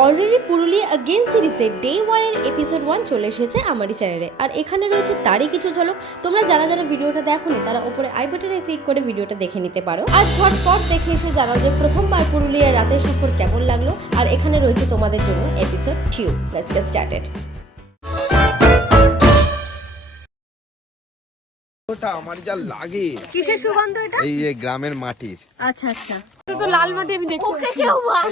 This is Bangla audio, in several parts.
অলরেডি পুরুলিয়া अगेन সিরিজের ডে 1 এর এপিসোড 1 চলে এসেছে আমারই চ্যানেলে। আর এখানে রয়েছে তারই কিছু ঝলক। তোমরা যারা যারা ভিডিওটা দেখোনি তারা উপরে আই বাটনে ক্লিক করে ভিডিওটা দেখে নিতে পারো। আর ঝটপট দেখে এসে জানাও যে প্রথমবার পুরুলিয়ার রাতের সফর কেমন লাগলো। আর এখানে রয়েছে তোমাদের জন্য এপিসোড 2। Let's get started. ওটা আমার যা লাগে। কিসের সুগন্ধ এটা? এই যে গ্রামের মাটির। আচ্ছা আচ্ছা। তো লাল মাটি আমি দেখি। ওকে কেউ বার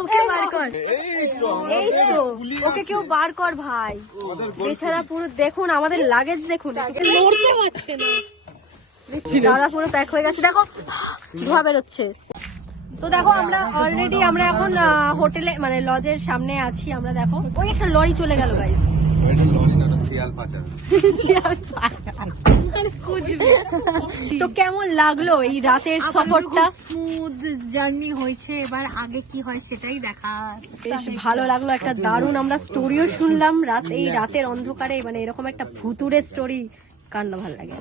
ওকে বার কর। এই তো ওকে কেউ বার কর ভাই। বেচারা পুরো দেখুন আমাদের লাগেজ দেখুন। নড়তে পারছে না। দাদা পুরো প্যাক হয়ে গেছে, দেখো ধোয়া বেরোচ্ছে। তো দেখো আমরা অলরেডি আমরা এখন হোটেলে মানে লজের সামনে আছি আমরা। দেখো ওই একটা লরি চলে গেল গাইস। তো কেমন লাগলো এই রাতের সফরটা? স্মুথ জার্নি হয়েছে, এবার আগে কি হয় সেটাই দেখার। বেশ ভালো লাগলো, একটা দারুণ আমরা স্টোরিও শুনলাম এই রাতের অন্ধকারে, মানে এরকম একটা ভুতুরে স্টোরি কার না ভালো লাগে।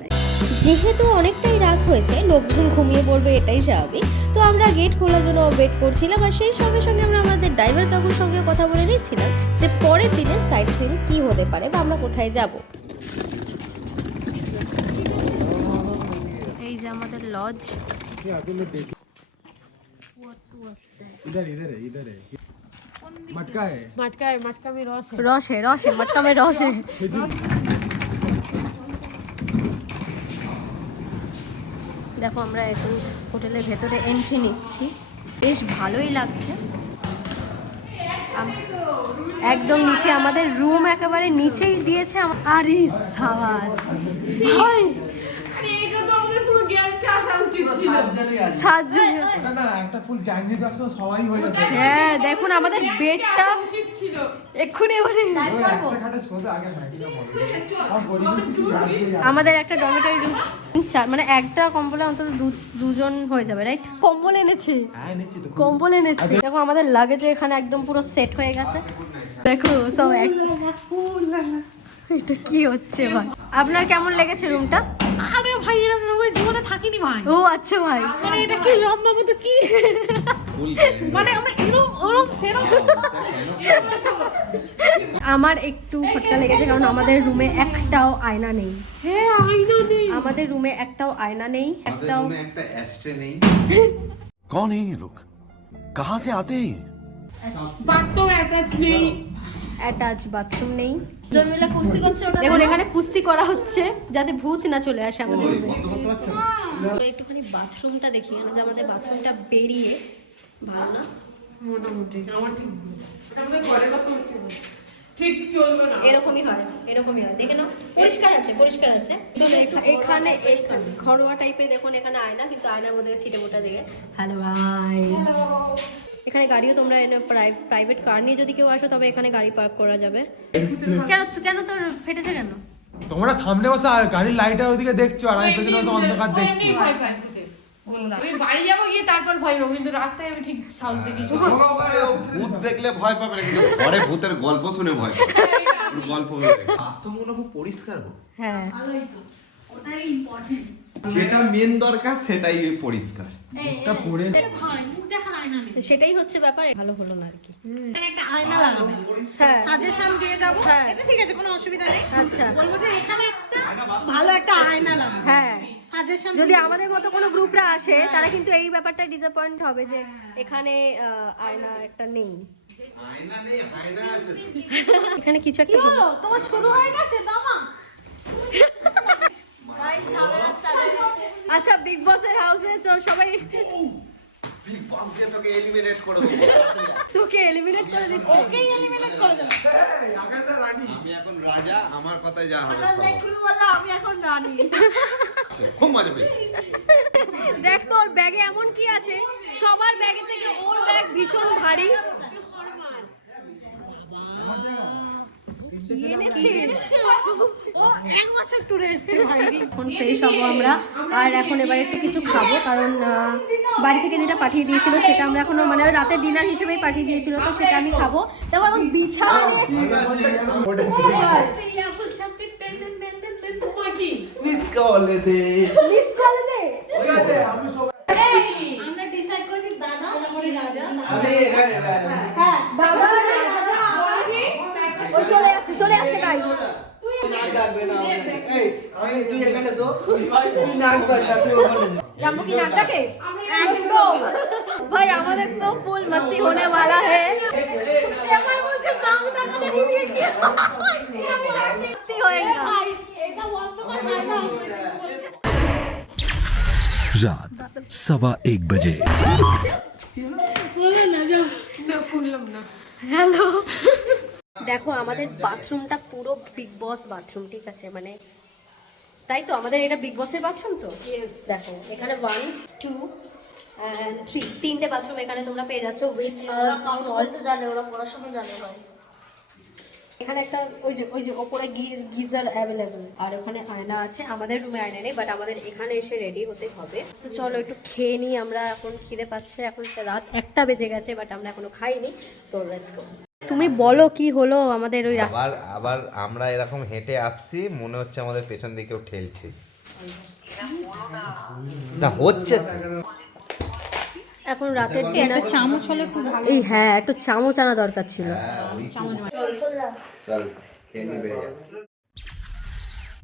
যেহেতু অনেকটাই রাত হয়েছে, লোকজন ঘুমিয়ে পড়বে এটাই স্বাভাবিক। তো আমরা গেট খোলার জন্য ওয়েট করছিলাম, আর সেই সঙ্গে সঙ্গে আমরা আমাদের ড্রাইভার কাকুর সঙ্গে কথা বলে নিচ্ছিলাম যে পরের দিনের সাইট সিন কি হতে পারে বা আমরা কোথায় যাব। এই যে আমাদের লজ। मटका में रस है। রসে মটকা মে রসে। দেখো আমরা এখন হোটেলের ভেতরে এন্ট্রি নিচ্ছি, বেশ ভালোই লাগছে। একদম নিচে আমাদের রুম, একেবারে নিচেই দিয়েছে। আরে সাবাস ভাই, হ্যাঁ দেখুন আমাদের বেডটা এক্ষুনি এবারে আমাদের একটা ডরমিটরি রুম, মানে একটা কম্বলে অন্তত দুজন হয়ে যাবে, রাইট? কম্বল এনেছি, কম্বল এনেছি। দেখো আমাদের লাগেজে এখানে একদম পুরো সেট হয়ে গেছে। দেখো সব এটা কি হচ্ছে ভাই? আপনার কেমন লেগেছে রুমটা? আরে ভাই এরকম রুমে জীবনে থাকিনি ভাই। ও আচ্ছা ভাই, মানে এটা কি লম্বা তো কি মানে আমরা এরকম সেরকম। আমার একটু খটকা লেগেছে কারণ আমাদের রুমে একটাও আয়না নেই। হ্যাঁ আয়না নেই আমাদের রুমে একটাও আয়না নেই, একটাও একটা অ্যাস্ট্রে নেই। कौन है ये लोग? कहाँ से आते हैं? বাথরুম অ্যাটাচ নেই, অ্যাটাচ বাথরুম নেই। জন্মিলা কুস্তি করছে ওটা। দেখুন এখানে কুস্তি করা হচ্ছে যাতে ভূত না চলে আসে আমাদের রুমে। একটুখানি বাথরুমটা দেখি, যে আমাদের বাথরুমটা বেরিয়ে ভালো না মোটামুটি আমার ঠিক আমাদের ঘরে কত ঠিক চলবে না, এরকমই হয় দেখে নাও। পরিষ্কার আছে এখানে ঘরোয়া টাইপের। দেখুন এখানে আয়না, কিন্তু আয়নার মধ্যে ছিটে মোটা দেখে। হ্যালো ভাই, এখানে গাড়িও তোমরা প্রাইভেট কার নিয়ে যদি কেউ আসো তবে এখানে গাড়ি পার্ক করা যাবে। কেন তোর ফেটেছে কেন? তোমরা সামনে বসে আর গাড়ির লাইটটা ওইদিকে দেখছো, আর আমি পেছনে বসে অন্ধকার দেখছি। আমি বাড়ি যাবো, গিয়ে তারপর ভয় পাবো, কিন্তু রাস্তায় আমি ঠিক সাহস দেখিয়েছি। ভূত দেখলে ভয় পাবে না, কিন্তু ঘরে ভূতের গল্প শুনে ভয় পাবে। গল্প বাস্তবগুলো খুব পরিষ্কার হোক। হ্যাঁ ওটাই ইম্পর্টেন্ট। যেটা মেন দরকার সেটাই পরিষ্কার। এটা পড়ে ভাই মুখ দেখার আয়না নেই, সেটাই হচ্ছে ব্যাপার। ভালো হলো না আর কি। একটা আয়না লাগাবো, হ্যাঁ সাজেশন দিয়ে যাবো। হ্যাঁ। এটা ঠিক আছে, কোনো অসুবিধা নেই। আচ্ছা বলবো যে এখানে একটা ভালো একটা আয়না লাগাবো। হ্যাঁ, সাজেশন যদি আমাদের মতো কোনো গ্রুপরা আসে তারা কিন্তু এই ব্যাপারটা ডিসঅ্যাপয়েন্ট হবে যে এখানে আয়না একটা নেই। আয়না নেই, আয়না আছে। এখানে কিছু একটা হলো তোমার শুরু হয়ে গেছে বাবা। আচ্ছা বিগ বসের হাউসে সবাই বিগ বস দিয়ে তোকে এলিমিনেট করে দেবো। তোকে এলিমিনেট করে দিচ্ছে। ওকেই এলিমিনেট করে দেবো। আমি এখন রাজা, আমার কথাই যা হবে। আমি এখন রানী। খুব মজা পেয়েছি। দেখ তোর ব্যাগে এমন কি আছে, সবার ব্যাগে থেকে ওর ব্যাগ ভীষণ ভারী। এখন ফ্রেশ হবো আমরা, আর এখন এবার একটু কিছু খাবো, কারণ বাড়ি থেকে যেটা পাঠিয়ে দিয়েছিল সেটা আমরা এখনো মানে রাতের ডিনার হিসেবেই পাঠিয়ে দিয়েছিল, তো সেটা আমি খাবো। দেখো এখন বিছানা নিয়ে মিস কল দে। মিস কল দে। আমরা ডিসাইড করেছি দাদা তারপরে রাজা। ওই চলে যাচ্ছে গাই। জাম্বু কি নাক ডাকে? একদম ভাই আমাদের তো ফুল মস্তি होने वाला है। এবার বলছে নাক ডাকাটা দিয়ে কি মস্তি होएगा। এটা বন্ধ কর না। रात 1:15 बजे। হ্যালো দেখো আমাদের বাথরুমটা পুরো বিগ বস বাথরুম, ঠিক আছে? মানে তাই তো আমাদের এটা বিগ বসের বাথরুম তো। দেখো এখানে 1 2 and 3 তিনটে বাথরুম এখানে তোমরা পেয়ে যাচ্ছ উইথ স্মল জানে ওরা পড়াশোনা জানে ভাই। এখানে একটা ওই যে ওপরে গিজার অ্যাভেলেবল, আর ওখানে আয়না আছে। আমাদের রুমে আয়না নেই, বাট আমাদের এখানে এসে রেডি হতে হবে। তো চলো একটু খেয়ে নিই, আমরা এখন খিদে পাচ্ছে। এখন রাত 1টা বেজে গেছে, বাট আমরা এখনো খাইনি। তো লেটস গো। তুমি বলো কি হলো আমাদের ওই রাস্তা। আবার আমরা এরকম হেঁটে আসছি, মনে হচ্ছে আমাদের পেছন দিকেও ঠেলছে। না হচ্ছে এখন রাতের ডিনার চামচ হলে খুব ভালো। এই হ্যাঁ একটু চামচ আনা দরকার ছিল। চল খেয়ে নি বেরিয়ে যা।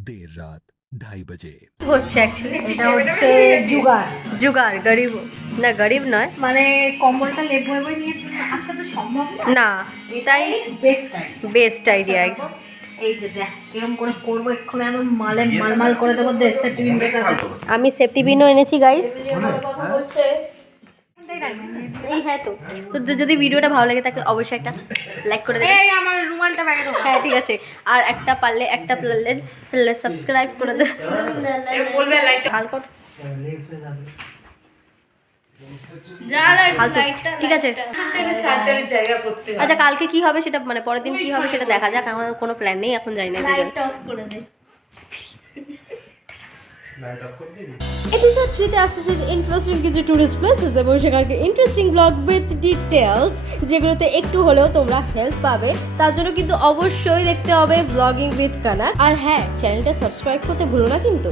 देर रात 2:30 बजे। হচ্ছে অ্যাকচুয়ালি এটা হচ্ছে জুগার গরিব না, গরিব নয় মানে কম্বলটা লেপ বয়ে বয়ে নিয়ে আসা তো সম্ভব না। না, তাই বেস্ট আইডিয়া। এই যে দেখ কিরম করে করবো, এক্ষুনি আমি মালমাল করে দেবো। সেফটি পিন বের করে আমি সেফটি পিনও এনেছি গাইস। এই হ্যাঁ তো যদি ভিডিওটা ভালো লাগে তাকে অবশ্যই একটা লাইক করে দেবে। এই আমার রুমালটা ব্যাগে দাও। হ্যাঁ ঠিক আছে, আর একটা পারলে সাবস্ক্রাইব করে দেবে। বলবে লাইকটা হালকা লাইটটা ঠিক আছে। চার্জারের জায়গা করতে হবে। আচ্ছা কালকে কি হবে সেটা, মানে পরের দিন কি হবে সেটা দেখা যাক। আমার কোনো প্ল্যান নেই, এখন যাই না। অফ করে দে। এপিসোড 3-তে আসতেছে ইন্টারেস্টিং কিছু টুরিস্ট প্লেসেস এবং সেখানকার ইন্টারেস্টিং ব্লগ উইথ ডিটেলস, যেগুলোতে একটু হলেও তোমরা হেল্প পাবে। তার জন্য কিন্তু অবশ্যই দেখতে হবে ব্লগিং উইথ কানাক। আর হ্যাঁ, চ্যানেলটা সাবস্ক্রাইব করতে ভুলো না কিন্তু।